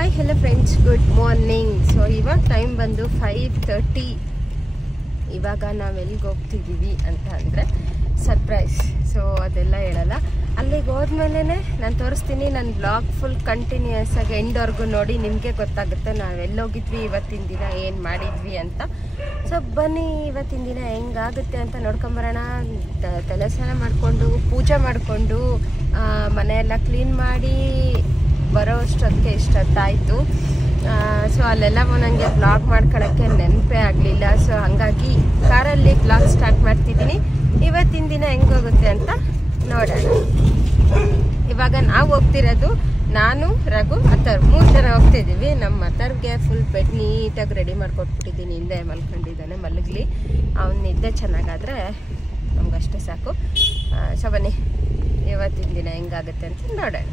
Hi hello friends, good morning. So ಇವಾಗ time ಬಂದು 5:30. ಇವಾಗ ನಾವೆಲ್ಲಿಗೆ ಹೋಗ್ತಿದ್ದೀವಿ ಅಂತ ಅಂದರೆ ಸರ್ಪ್ರೈಸ್. ಸೊ ಅದೆಲ್ಲ ಹೇಳಲ್ಲ. ಅಲ್ಲಿಗೆ ಹೋದ್ಮೇಲೆ ನಾನು ತೋರಿಸ್ತೀನಿ. ನನ್ನ ಬ್ಲಾಗ್ ಫುಲ್ ಕಂಟಿನ್ಯೂಯಸ್ ಆಗಿ ಎಂಡ್ವರೆಗೂ ನೋಡಿ, ನಿಮಗೆ ಗೊತ್ತಾಗುತ್ತೆ ನಾವೆಲ್ಲೋಗಿದ್ವಿ, ಇವತ್ತಿನ ದಿನ ಏನು ಮಾಡಿದ್ವಿ ಅಂತ. ಸೊ ಬನ್ನಿ ಇವತ್ತಿನ ದಿನ ಹೆಂಗಾಗುತ್ತೆ ಅಂತ ನೋಡ್ಕೊಂಬರೋಣ. ತಲೆ ಸ್ನಾನ ಮಾಡಿಕೊಂಡು ಪೂಜೆ ಮಾಡಿಕೊಂಡು ಮನೆಯೆಲ್ಲ ಕ್ಲೀನ್ ಮಾಡಿ ಬರೋ ಅಷ್ಟೊತ್ತಿಗೆ ಇಷ್ಟೊತ್ತಾಯಿತು. ಸೊ ಅಲ್ಲೆಲ್ಲ ನನಗೆ ಬ್ಲಾಗ್ ಮಾಡ್ಕೊಳ್ಳೋಕ್ಕೆ ನೆನಪೇ ಆಗಲಿಲ್ಲ. ಸೊ ಹಾಗಾಗಿ ಕಾರಲ್ಲಿ ಬ್ಲಾಗ್ ಸ್ಟಾರ್ಟ್ ಮಾಡ್ತಿದ್ದೀನಿ. ಇವತ್ತಿನ ದಿನ ಹೆಂಗೋಗುತ್ತೆ ಅಂತ ನೋಡೋಣ. ಇವಾಗ ನಾವು ಹೋಗ್ತಿರೋದು, ನಾನು, ರಘು, ಅಥರ್ 3 ಜನ ಹೋಗ್ತಿದ್ದೀವಿ. ನಮ್ಮ ಅಥರ್ಗೆ ಫುಲ್ ಬೆಡ್ ನೀಟಾಗಿ ರೆಡಿ ಮಾಡಿಕೊಟ್ಬಿಟ್ಟಿದ್ದೀನಿ. ಹಿಂದೆ ಮಲ್ಕೊಂಡಿದ್ದಾನೆ, ಮಲಗಲಿ. ಅವ್ನ ನಿದ್ದೆ ಚೆನ್ನಾಗಾದರೆ ನಮಗಷ್ಟೇ ಸಾಕು. ಸೊ ಬನ್ನಿ ಇವತ್ತಿನ ದಿನ ಹೆಂಗಾಗುತ್ತೆ ಅಂತ ನೋಡೋಣ.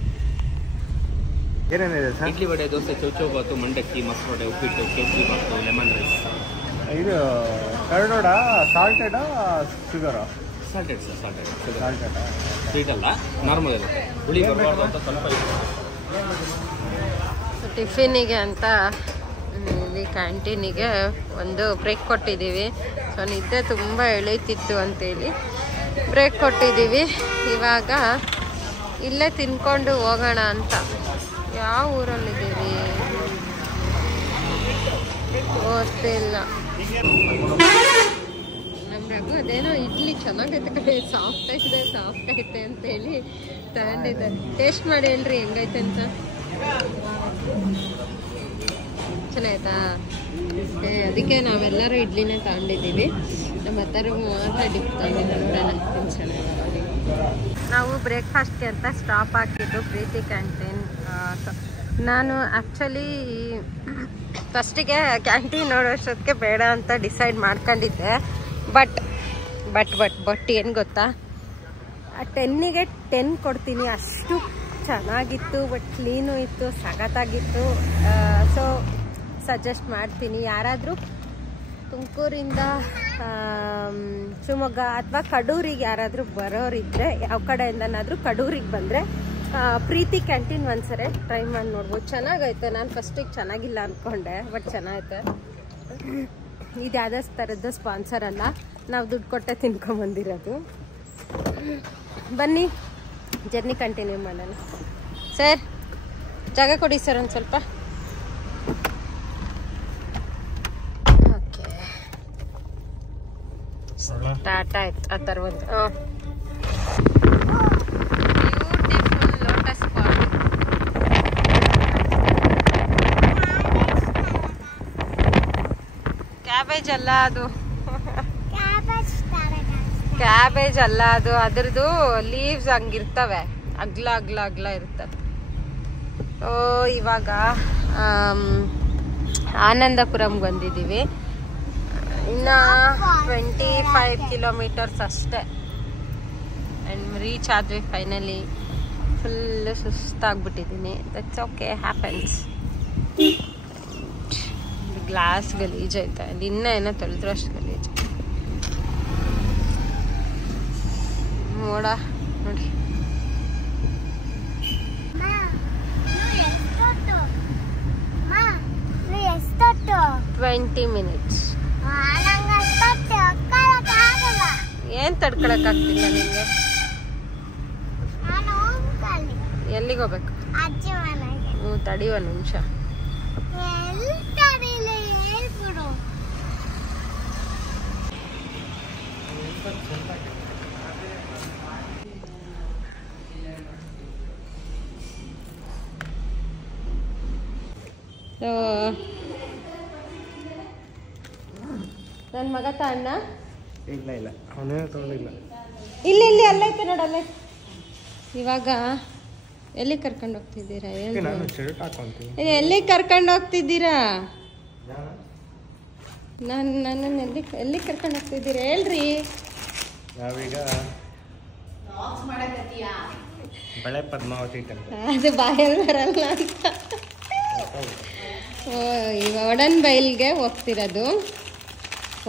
ಏನೇನಿದೆ ಸರ್? ಇಡ್ಲಿ ವಡೆ, ದೋಸೆ, ಚೌಚೌಬಾತು, ಮಂಡಕ್ಕಿ, ಮಸರೊಡೆ, ಉಪ್ಪಿಟ್ಟು, ಕೇಸರಿ ಬಾತು, ಲೆಮನ್ ರೈಸ್. ಇದು ಕರ್ಡೋಡ ಸಾಲ್ಟೆಡಾ ಶುಗರಾ? Salted sir, salted. ಸಾಲ್ಟೆಡಾ? ಸ್ವೀಟ್ ಅಲ್ಲ, ನಾರ್ಮಲ್ ಇರುತ್ತೆ. ಹುಳಿ ಬರಬಾರ್ದು ಅಂತ ಸ್ವಲ್ಪ ಇದೆ. ಟಿಫಿನಿಗೆ ಅಂತ ಇಲ್ಲಿ ಕ್ಯಾಂಟೀನಿಗೆ ಒಂದು ಬ್ರೇಕ್ ಕೊಟ್ಟಿದ್ದೀವಿ. ಸೊ ನಿದ್ದೆ ತುಂಬ ಎಳೀತಿತ್ತು ಅಂತೇಳಿ ಬ್ರೇಕ್ ಕೊಟ್ಟಿದ್ದೀವಿ. ಇವಾಗ ಇಲ್ಲೇ ತಿನ್ಕೊಂಡು ಹೋಗೋಣ ಅಂತ. ಯಾವ ಊರಲ್ಲಿದ್ದೀವಿ ಗೊತ್ತಿಲ್ಲ. ನಮ್ಮ ರಘು ಅದೇನೋ ಇಡ್ಲಿ ಚೆನ್ನಾಗೈತೆ ಕಡೆ, ಸಾಫ್ಟ್ ಐತೆ ಅಂತೇಳಿ ತಗೊಂಡಿದ್ದಾರೆ. ಟೇಸ್ಟ್ ಮಾಡಿ ಹೇಳ್ರಿ ಹೆಂಗೈತೆ ಅಂತ. ಚೆನ್ನಾಯ್ತಾ? ಅದಕ್ಕೆ ನಾವೆಲ್ಲರೂ ಇಡ್ಲಿನೇ ತಗೊಂಡಿದ್ದೀವಿ. ನಮ್ಮ ಹತ್ರ ಮಾತ್ರ ಡಿಪ್ ತಗೊಂಡಿದ್ದೀವಿ. ನಾವು ಬ್ರೇಕ್ಫಾಸ್ಟ್ಗೆ ಅಂತ ಸ್ಟಾಪ್ ಹಾಕಿದ್ದು ಪ್ರೀತಿ ಕ್ಯಾಂಟೀನ್. ನಾನು ಆ್ಯಕ್ಚುಲಿ ಫಸ್ಟಿಗೆ ಕ್ಯಾಂಟೀನ್ ನೋಡೋಷ್ಟೊತ್ತಿಗೆ ಬೇಡ ಅಂತ ಡಿಸೈಡ್ ಮಾಡ್ಕೊಂಡಿದ್ದೆ. ಬಟ್ ಏನು ಗೊತ್ತಾ, 10ಗೆ 10 ಕೊಡ್ತೀನಿ. ಅಷ್ಟು ಚೆನ್ನಾಗಿತ್ತು, ಬಟ್ ಕ್ಲೀನು ಇತ್ತು, ಸಖತ್ತಾಗಿತ್ತು. ಸೊ ಸಜೆಸ್ಟ್ ಮಾಡ್ತೀನಿ. ಯಾರಾದರೂ ತುಮಕೂರಿಂದ ಶಿವಮೊಗ್ಗ ಅಥವಾ ಕಡೂರಿಗೆ ಯಾರಾದರೂ ಬರೋರಿದ್ದರೆ, ಯಾವ ಕಡೆಯಿಂದನಾದರೂ ಕಡೂರಿಗೆ ಬಂದರೆ ಪ್ರೀತಿ ಕ್ಯಾಂಟೀನ್ ಒಂದ್ಸರಿ ಟ್ರೈ ಮಾಡಿ ನೋಡ್ಬೋದು. ಚೆನ್ನಾಗೈತೆ. ನಾನು ಫಸ್ಟಿಗೆ ಚೆನ್ನಾಗಿಲ್ಲ ಅಂದ್ಕೊಂಡೆ, ಬಟ್ ಚೆನ್ನಾಗೈತೆ. ಇದು ಯಾವುದೇ ಥರದ್ದು ಸ್ಪಾನ್ಸರ್ ಅಲ್ಲ, ನಾವು ದುಡ್ಡು ಕೊಟ್ಟೆ ತಿನ್ಕೊಂಬಂದಿರೋದು. ಬನ್ನಿ ಜರ್ನಿ ಕಂಟಿನ್ಯೂ ಮಾಡೋಣ. ಸರ್ ಜಾಗ ಕೊಡಿ ಸರ್ ಒಂದು ಸ್ವಲ್ಪ. ಸ್ಟಾರ್ಟ್ ಆಯ್ತು ಆ ಥರ ಒಂದು ಬ್ಯೂಟಿಫುಲ್ ಲೋಟಸ್ ಪಾಟ್. ಕ್ಯಾಬೇಜ್ ಅಲ್ಲ ಅದು, ಕ್ಯಾಬೇಜ್ ಅಲ್ಲ ಅದು. ಅದ್ರದ್ದು ಲೀವ್ಸ್ ಹಂಗಿರ್ತವೆ, ಅಗ್ಲ ಇರ್ತವೆ. ಓ ಇವಾಗ ಆನಂದಪುರಂಗೆ ಬಂದಿದ್ದೀವಿ. ಇನ್ನು 25 ಕಿಲೋಮೀಟರ್ಸ್ ಅಷ್ಟೇ ಆ್ಯಂಡ್ ರೀಚ್ ಆದ್ವಿ ಫೈನಲಿ. ಫುಲ್ಲು ಸುಸ್ತಾಗ್ಬಿಟ್ಟಿದ್ದೀನಿ. That's okay, happens. ಗ್ಲಾಸ್ ಗಲೀಜೈತೆ, ಇನ್ನೂ ಏನೋ ತೊಳೆದ್ರು ಅಷ್ಟು ಗಲೀಜು. ಮೋಡ ನೋಡಿ. 20 ಮಿನಿಟ್ಸ್. ಏನ್ ತಡ್ಕೊಳಕ್ಕಾಗ್ತಿಲ್ಲ ನಿಂಗೆ? ಎಲ್ಲಿಗೆ ಹೋಗ್ಬೇಕು? ತಡಿ ಒಂದು ನಿಮಿಷ. ನನ್ನ ಮಗ ಅಣ್ಣ ಇಲ್ಲ ಅವನೇ ತಗೊಂಡಿಲ್ಲ. ಇಲ್ಲಿ ಅಲ್ಲೈತೆ ನೋಡು, ಅಲ್ಲೈತೆ. ಇವಾಗ ಎಲ್ಲಿ ಕರ್ಕೊಂಡು ಹೋಗ್ತಿದ್ದೀರಾ? ಎಲ್ಲಿ ಕರ್ಕೊಂಡು ಹೋಗ್ತಿದ್ದೀರಾ? ನನ್ನನ್ನು ಎಲ್ಲಿ ಕರ್ಕೊಂಡು ಹೋಗ್ತಿದ್ದೀರಾ ಹೇಳ್ರಿ. ನಾವೀಗ ಬಳೆ ಪದ್ಮಾವತಿ ಟೆಂಪಲ್. ಅದು ಬಾಯಲ್ಲಿ ಬರಲ್ಲ ಅಂತ ಒಡನ್ ಬೈಲ್ಗೆ ಹೋಗ್ತಿರೋದು.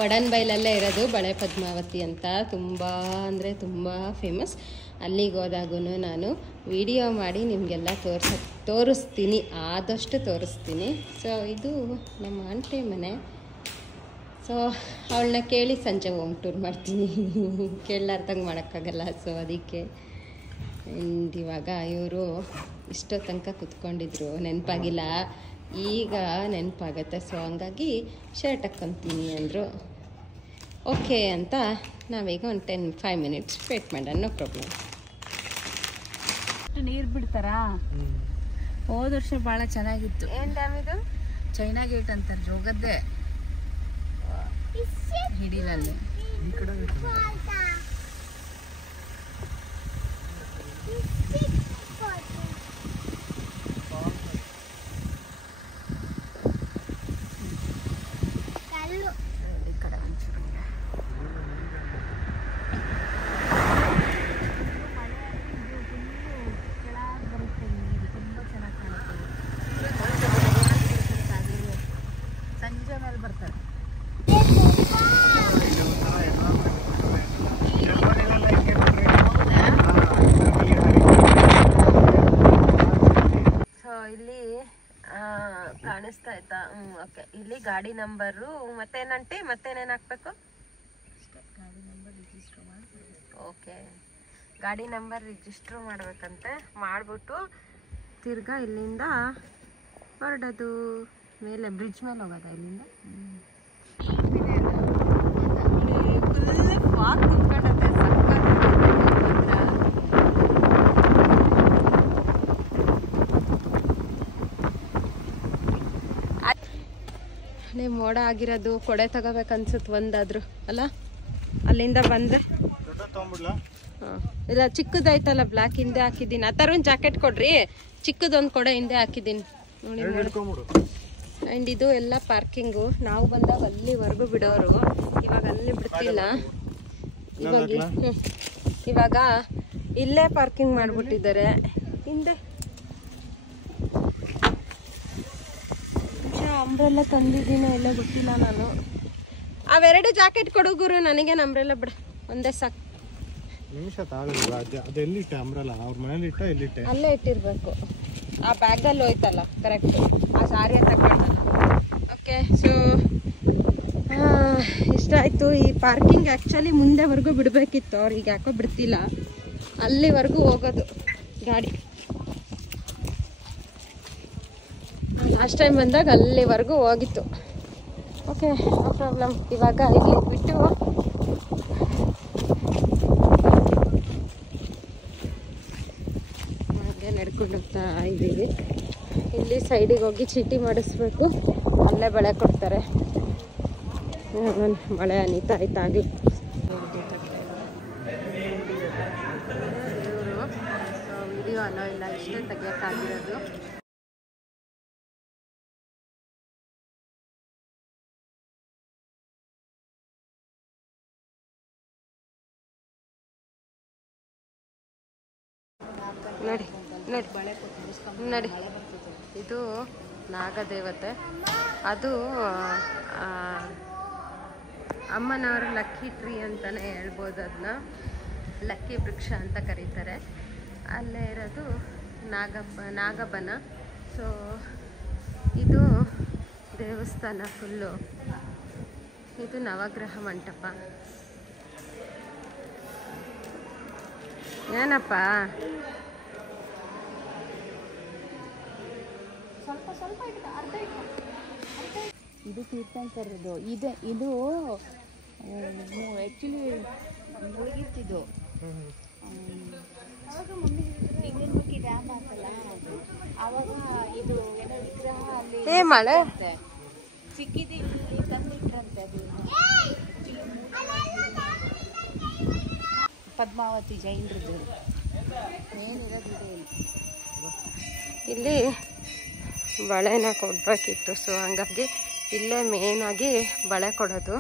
ಒಡನ್ ಬೈಲಲ್ಲೇ ಇರೋದು ಬಳೆ ಪದ್ಮಾವತಿ ಅಂತ. ತುಂಬ ಅಂದರೆ ತುಂಬ ಫೇಮಸ್. ಅಲ್ಲಿಗೆ ಹೋದಾಗೂ ನಾನು ವಿಡಿಯೋ ಮಾಡಿ ನಿಮಗೆಲ್ಲ ತೋರಿಸ್ತೀನಿ, ಆದಷ್ಟು ತೋರಿಸ್ತೀನಿ. ಸೊ ಇದು ನಮ್ಮ ಆಂಟಿ ಮನೆ. ಸೊ ಅವಳನ್ನ ಕೇಳಿ ಸಂಜೆ ಹೋಮ್ ಟೂರ್ ಮಾಡ್ತೀನಿ. ಕೇಳಲಾರ್ದಂಗೆ ಮಾಡೋಕ್ಕಾಗಲ್ಲ. ಸೊ ಅದಕ್ಕೆ ಇವಾಗ ಇವರು ಇಷ್ಟೋ ತನಕ ಕುತ್ಕೊಂಡಿದ್ರು, ನೆನಪಾಗಿಲ್ಲ, ಈಗ ನೆನಪಾಗತ್ತೆ. ಸೊ ಹಂಗಾಗಿ ಶರ್ಟ್ ಹಾಕ್ಕೊತೀನಿ ಅಂದರು. ಓಕೆ ಅಂತ ನಾವೀಗ ಒಂದು 5 ಮಿನಿಟ್ಸ್ ವೇಟ್ ಮಾಡೋಣ, ನೋ ಪ್ರಾಬ್ಲಮ್. ನೀರು ಬಿಡ್ತಾರಾ? ಹೋದ ವರ್ಷ ಭಾಳ ಚೆನ್ನಾಗಿತ್ತು. ಏನು ಡ್ಯಾಮ್ ಇದು? ಚೈನಾ ಗೇಟ್ ಅಂತಾರೆ, ಜೋಗದ್ದೆ ಹಿಡಿಲಲ್ಲಿ. ಸಂಜೆ ಮೇಲೆ ಬರ್ತಾರೆ. ಸೊ ಇಲ್ಲಿ ಕಾಣಿಸ್ತಾ ಆಯ್ತಾ? ಓಕೆ. ಇಲ್ಲಿ ಗಾಡಿ ನಂಬರು ಮತ್ತೇನಂಟಿ, ಮತ್ತೇನೇನು ಹಾಕ್ಬೇಕು? ಓಕೆ, ಗಾಡಿ ನಂಬರ್ ರಿಜಿಸ್ಟ್ರ್ ಮಾಡ್ಬೇಕಂತೆ. ಮಾಡಿಬಿಟ್ಟು ತಿರ್ಗಾ ಇಲ್ಲಿಂದ ಹೊರಡೋದು. ಮೇಲೆ ಬ್ರಿಡ್ಜ್ ಮೇಲೆ ಹೋಗೋದ ಇಲ್ಲಿಂದ? ಫುಲ್ ಫಾಗ್ ಕುತ್ಕೊಂಡತ್ತೆ, ಮೋಡ ಆಗಿರೋದು. ಕೊಡೆ ತಗೋಬೇಕನ್ಸುತ್ತೆ ಒಂದಾದ್ರು ಅಲ್ಲ? ಅಲ್ಲಿಂದ ಬಂದೆ. ಹಾಂ, ಇಲ್ಲ ಚಿಕ್ಕದೈತಲ್ಲ ಬ್ಲ್ಯಾಕ್, ಹಿಂದೆ ಹಾಕಿದ್ದೀನಿ. ಆ ಥರ ಒಂದು ಜಾಕೆಟ್ ಕೊಡ್ರಿ, ಚಿಕ್ಕದೊಂದು ಕೊಡೆ ಹಿಂದೆ ಹಾಕಿದ್ದೀನಿ ನೋಡಿ. ಆ್ಯಂಡ್ ಇದು ಎಲ್ಲ ಪಾರ್ಕಿಂಗು. ನಾವು ಬಂದಾಗ ಅಲ್ಲಿವರೆಗೂ ಬಿಡೋರು, ಇವಾಗ ಅಲ್ಲಿ ಬಿಡ್ತಿಲ್ಲ. ಇವಾಗ ಇಲ್ಲೇ ಪಾರ್ಕಿಂಗ್ ಮಾಡಿಬಿಟ್ಟಿದ್ದಾರೆ ಹಿಂದೆ. ಅಂಬ್ರೆಲ್ಲ ತಂದಿದ್ದೀನೋ ಎಲ್ಲ ಗೊತ್ತಿಲ್ಲ ನಾನು. ಅವೆರಡು ಜಾಕೆಟ್ ಕೊಡು ಗುರು, ನನಗೆ ಅಂಬ್ರೆಲ್ಲ ಬಿಡ, ಒಂದೇ ಸಾಕು. ಅಲ್ಲೇ ಇಟ್ಟಿರ್ಬೇಕು. ಆ ಬ್ಯಾಗಲ್ಲಿ ಹೋಯ್ತಲ್ಲ, ಕರೆಕ್ಟ್. ಆ ಸಾರಿ ತಗೊಂಡಲ್ಲ. ಓಕೆ, ಸೊ ಇಷ್ಟ ಆಯಿತು. ಈ ಪಾರ್ಕಿಂಗ್ ಆ್ಯಕ್ಚುಲಿ ಮುಂದೆವರೆಗೂ ಬಿಡಬೇಕಿತ್ತು, ಅವ್ರಿಗೆ ಯಾಕೋ ಬಿಡ್ತಿಲ್ಲ. ಅಲ್ಲಿವರೆಗೂ ಹೋಗೋದು ಗಾಡಿ. ಲಾಸ್ಟ್ ಟೈಮ್ ಬಂದಾಗ ಅಲ್ಲಿವರೆಗೂ ಹೋಗಿತ್ತು. Okay, no problem. ಇವಾಗ ಇಲ್ಲಿ ಬಿಟ್ಟು ಹಾಗೆ ನಡ್ಕೊಂಡು ಹೋಗ್ತಾ ಇದ್ದೀವಿ. ಇಲ್ಲಿ ಸೈಡಿಗೆ ಹೋಗಿ ಚೀಟಿ ಮಾಡಿಸ್ಬೇಕು, ಅಲ್ಲೇ ಬಳೆ ಕೊಡ್ತಾರೆ. ಮಳೆ ಅನಿತಾ ಆಯ್ತಾಗಲಿ. ವಿಡಿಯೋ ಅಲ್ಲ, ಇಲ್ಲ ಇಷ್ಟೇ ತೆಗಿಯೋಕ್ಕಾಗಿರೋದು. ನೋಡಿ ನೋಡಿ ನೋಡಿ, ಇದು ನಾಗದೇವತೆ. ಅದು ಅಮ್ಮನವರ ಲಕ್ಕಿ ಟ್ರೀ ಅಂತಲೇ ಹೇಳ್ಬೋದು. ಅದನ್ನ ಲಕ್ಕಿ ವೃಕ್ಷ ಅಂತ ಕರೀತಾರೆ. ಅಲ್ಲೇ ಇರೋದು ನಾಗಬನ. ಸೊ ಇದು ದೇವಸ್ಥಾನ ಫುಲ್ಲು. ಇದು ನವಗ್ರಹ ಮಂಟಪ. ಏನಪ್ಪ ಇದು ತೀರ್ಥಂಕರದು. ಇದು ಆ್ಯಕ್ಚುಲಿ ಮುಳುಗಿರ್ತಿದ್ದು. ಲಿಂಗನಮುಖಿ ಡ್ಯಾಮ್ ಅಂತಲ್ಲ, ಆವಾಗ ಇದು ಏನೋ ವಿಗ್ರಹ ಅಲ್ಲಿ ಮಳೆ ಸಿಕ್ಕಿದ್ದು ತಂದಿಟ್ರಂತೆ. ಅದು ಪದ್ಮಾವತಿ ಜೈನರದ್ದು ಏನಿರೋದು ಇಲ್ಲಿ ಬಳೆನ ಕೊಡಬೇಕಿತ್ತು. ಸೊ ಹಂಗಾಗಿ ಇಲ್ಲೇ ಮೇನಾಗಿ ಬಳೆ ಕೊಡೋದು.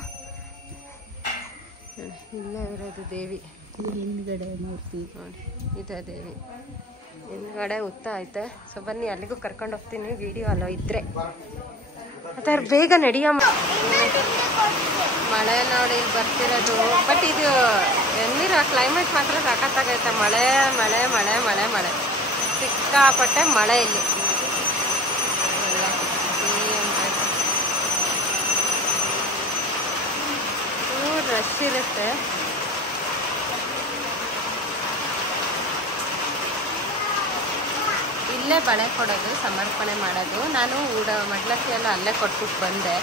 ಇಲ್ಲೇ ಇರೋದು ದೇವಿ. ಹಿಂದ್ಗಡೆ ಮೂರ್ತಿ ನೋಡಿ, ಇದೆ ದೇವಿ. ಹಿಂದ್ಗಡೆ ಉತ್ತ ಐತೆ. ಸೊ ಬನ್ನಿ, ಅಲ್ಲಿಗೂ ಕರ್ಕೊಂಡು ಹೋಗ್ತೀನಿ. ವಿಡಿಯೋ ಅಲ್ಲ ಇದ್ರೆ ಅದರ ಬೇಗ ನಡೆಯಮ್ಮ. ಮಳೆ ನೋಡಿ ಇಲ್ಲಿ ಬರ್ತಿರೋದು. ಬಟ್ ಇದು ಎಲ್ಲಿರೋ ಕ್ಲೈಮೇಟ್ ಮಾತ್ರ ಸಖತ್ತಾಗೈತೆ. ಮಳೆ ಮಳೆ ಮಳೆ ಮಳೆ ಮಳೆ ಸಿಕ್ಕಾಪಟ್ಟೆ ಮಳೆ ಇಲ್ಲಿ. ರಶ್ ಇರುತ್ತೆ. ಇಲ್ಲೇ ಬಳೆ ಕೊಡೋದು, ಸಮರ್ಪಣೆ ಮಾಡೋದು. ನಾನು ಮಡ್ಲಕ್ಕಿ ಎಲ್ಲ ಅಲ್ಲೇ ಕೊಟ್ಬಿಟ್ಟು ಬಂದೆ.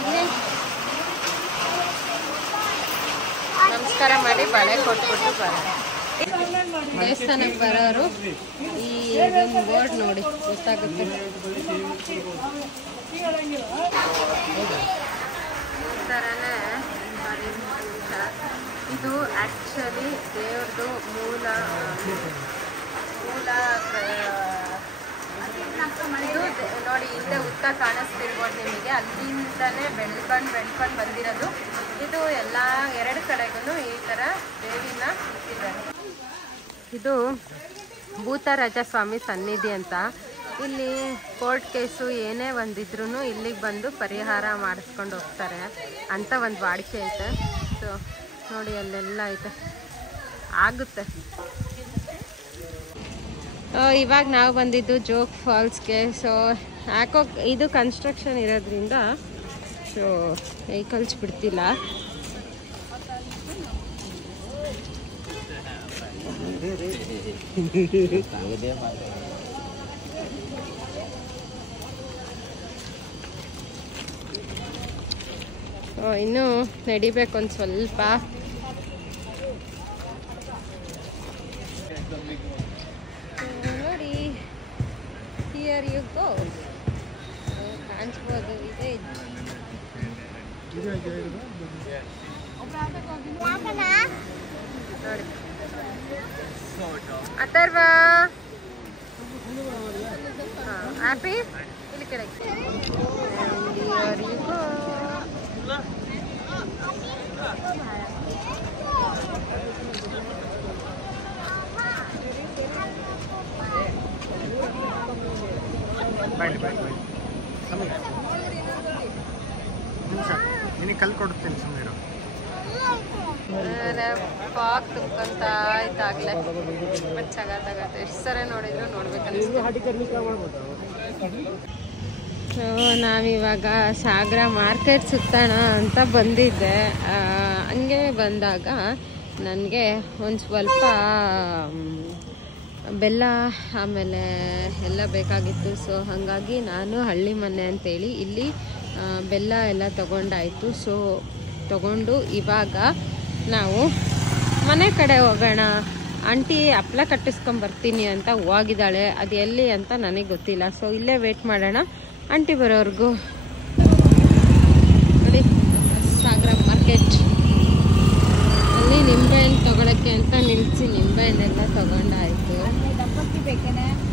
ಇಲ್ಲೇ ನಮಸ್ಕಾರ ಮಾಡಿ ಬಳೆ ಕೊಟ್ಬಿಟ್ಟು ಬರೋದು. ದೇವಸ್ಥಾನಕ್ಕೆ ಬರೋರು ಈ ಬೋರ್ಡ್ ನೋಡಿ ಗೊತ್ತಾಗುತ್ತೆ. ಈ ಥರನೇ ಇದು ಆ್ಯಕ್ಚುಲಿ ದೇವ್ರದ್ದು ಮೂಲ ಇದು ನೋಡಿ. ಹಿಂದೆ ಉತ್ತ ಕಾಣಿಸ್ತಿರ್ಬೋದು ನಿಮಗೆ. ಅಲ್ಲಿಂದನೇ ಬೆಳ್ಕೊಂಡು ಬಂದಿರೋದು. ಇದು ಎಲ್ಲ 2 ಕಡೆಗೂ ಈ ಥರ ದೇವಿನ ಇಟ್ಟಿದ್ದಾರೆ. ಇದು ಭೂತರಾಜಸ್ವಾಮಿ ಸನ್ನಿಧಿ ಅಂತ. ಇಲ್ಲಿ ಕೋರ್ಟ್ ಕೇಸು ಏನೇ ಒಂದಿದ್ರೂ ಇಲ್ಲಿಗೆ ಬಂದು ಪರಿಹಾರ ಮಾಡಿಸ್ಕೊಂಡು ಹೋಗ್ತಾರೆ ಅಂತ ಒಂದು ವಾಡಿಕೆ ಐತೆ. ಸೊ ನೋಡಿ ಅಲ್ಲೆಲ್ಲ ಐತೆ, ಆಗುತ್ತೆ. ಇವಾಗ ನಾವು ಬಂದಿದ್ದು ಜೋಗ್ ಫಾಲ್ಸ್ಗೆ. ಸೊ ಯಾಕೋ ಇದು ಕನ್ಸ್ಟ್ರಕ್ಷನ್ ಇರೋದ್ರಿಂದ ಸೊ ವೆಹಿಕಲ್ಸ್ ಬಿಡ್ತಿಲ್ಲ. ಇನ್ನೂ ನಡಿಬೇಕು ಒಂದು ಸ್ವಲ್ಪ. ನೋಡಿ ಹಿಯರ್ ಯು ಗೋ. ಕಾಣಿಸ್ಬೋದು ಇದೆ. ನೋಡಿ ಅಥರ್ವ ಹ್ಯಾಪಿ ಇಲ್ಲಿ ಕೆಳಗೆ. Here you go. ಕಲ್ ಕೊಡುತ್ತೇನೆ ಸುಮ್ಮನೆ. ಪಾಕ್ ತುಕ್ಕೊಂತ ಆಯ್ತಾಗ್ಲೇ ಚೆನ್ನಾಗತ್ತೆ. ಎಷ್ಟು ಸರಿ ನೋಡಿದ್ರು ನೋಡ್ಬೇಕನ್ನಿಸ್ತು. ನಾವಿವಾಗ ಸಾಗರ ಮಾರ್ಕೆಟ್ ಸುತ್ತೋಣ ಅಂತ ಬಂದಿದ್ದೆ. ಹಂಗೆ ಬಂದಾಗ ನನಗೆ ಒಂದು ಸ್ವಲ್ಪ ಬೆಲ್ಲ ಆಮೇಲೆ ಎಲ್ಲ ಬೇಕಾಗಿತ್ತು. ಸೊ ಹಾಗಾಗಿ ನಾನು ಹಳ್ಳಿ ಮನೆ ಅಂತೇಳಿ ಇಲ್ಲಿ ಬೆಲ್ಲ ಎಲ್ಲ ತಗೊಂಡಾಯಿತು. ಸೊ ತಗೊಂಡು ಇವಾಗ ನಾವು ಮನೆ ಕಡೆ ಹೋಗೋಣ. ಆಂಟಿ ಹಪ್ಳ ಕಟ್ಟಿಸ್ಕೊಂಬರ್ತೀನಿ ಅಂತ ಹೋಗಿದ್ದಾಳೆ. ಅದು ಎಲ್ಲಿ ಅಂತ ನನಗೆ ಗೊತ್ತಿಲ್ಲ. ಸೊ ಇಲ್ಲೇ ವೇಟ್ ಮಾಡೋಣ ಆಂಟಿ ಬರೋವರೆಗೂ. ನೋಡಿ ಸಾಗರ ಮಾರ್ಕೆಟ್ ಅಲ್ಲಿ ನಿಂಬೆಹಣ್ಣು ತಗೊಳಕ್ಕೆ ಅಂತ ನಿಲ್ಲಿಸಿ ನಿಂಬೆಹಣ್ಣೆಲ್ಲ ತಗೊಂಡಾಯ್ತು.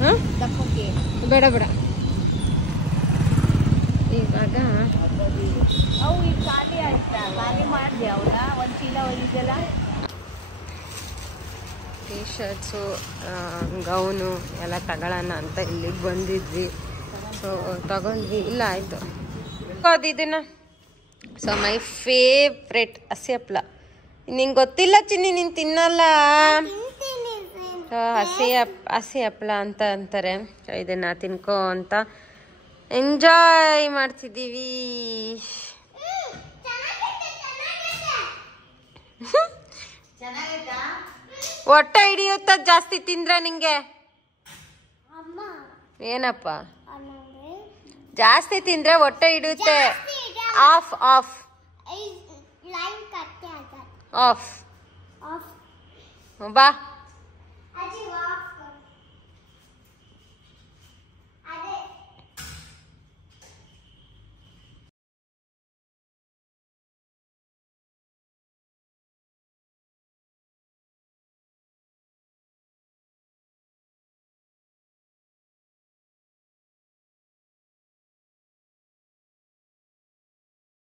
ಹಾಂ ಬೇಡ ಬೇಡ. ಇವಾಗ ಅವು ಈಗ ಖಾಲಿ ಆಯ್ತಾ? ಖಾಲಿ ಮಾಡಿದೆ ಅವನ್ನ ಒಂದು ಚೀಲ ಒಯ್ದೆಲ್ಲ. ಟೀ ಶರ್ಟ್ಸು ಗೌನು ಎಲ್ಲ ತಗೊಳ್ಳೋಣ ಅಂತ ಇಲ್ಲಿಗೆ ಬಂದಿದ್ವಿ. ಸೊ ತಗೊಂಡ್ವಿ. ಇಲ್ಲ ಆಯಿತು ಇದನ್ನು. ಸೊ ಮೈ ಫೇವ್ರೆಟ್ ಹಸಿ ಹಪ್ಳ. ನಿಂಗೆ ಗೊತ್ತಿಲ್ಲ ಚಿನ್ನಿ, ನೀನು ತಿನ್ನಲ್ಲ. ಹಸಿ ಹಪ್ಳ ಅಂತ ಅಂತಾರೆ. ಇದನ್ನು ತಿನ್ಕೋ ಅಂತ ಎಂಜಾಯ್ ಮಾಡ್ತಿದ್ದೀವಿ. ಹೊಟ್ಟೆ ಹಿಡಿಯುತ್ತ ಜಾಸ್ತಿ ತಿಂದ್ರೆ ನಿಂಗೆ. ಏನಪ್ಪ ಜಾಸ್ತಿ ತಿಂದ್ರೆ ಹೊಟ್ಟೆ ಹಿಡಿಯುತ್ತೆ. ಆಫ್ ಆಫ್ ಆಫ್ ಬಾ.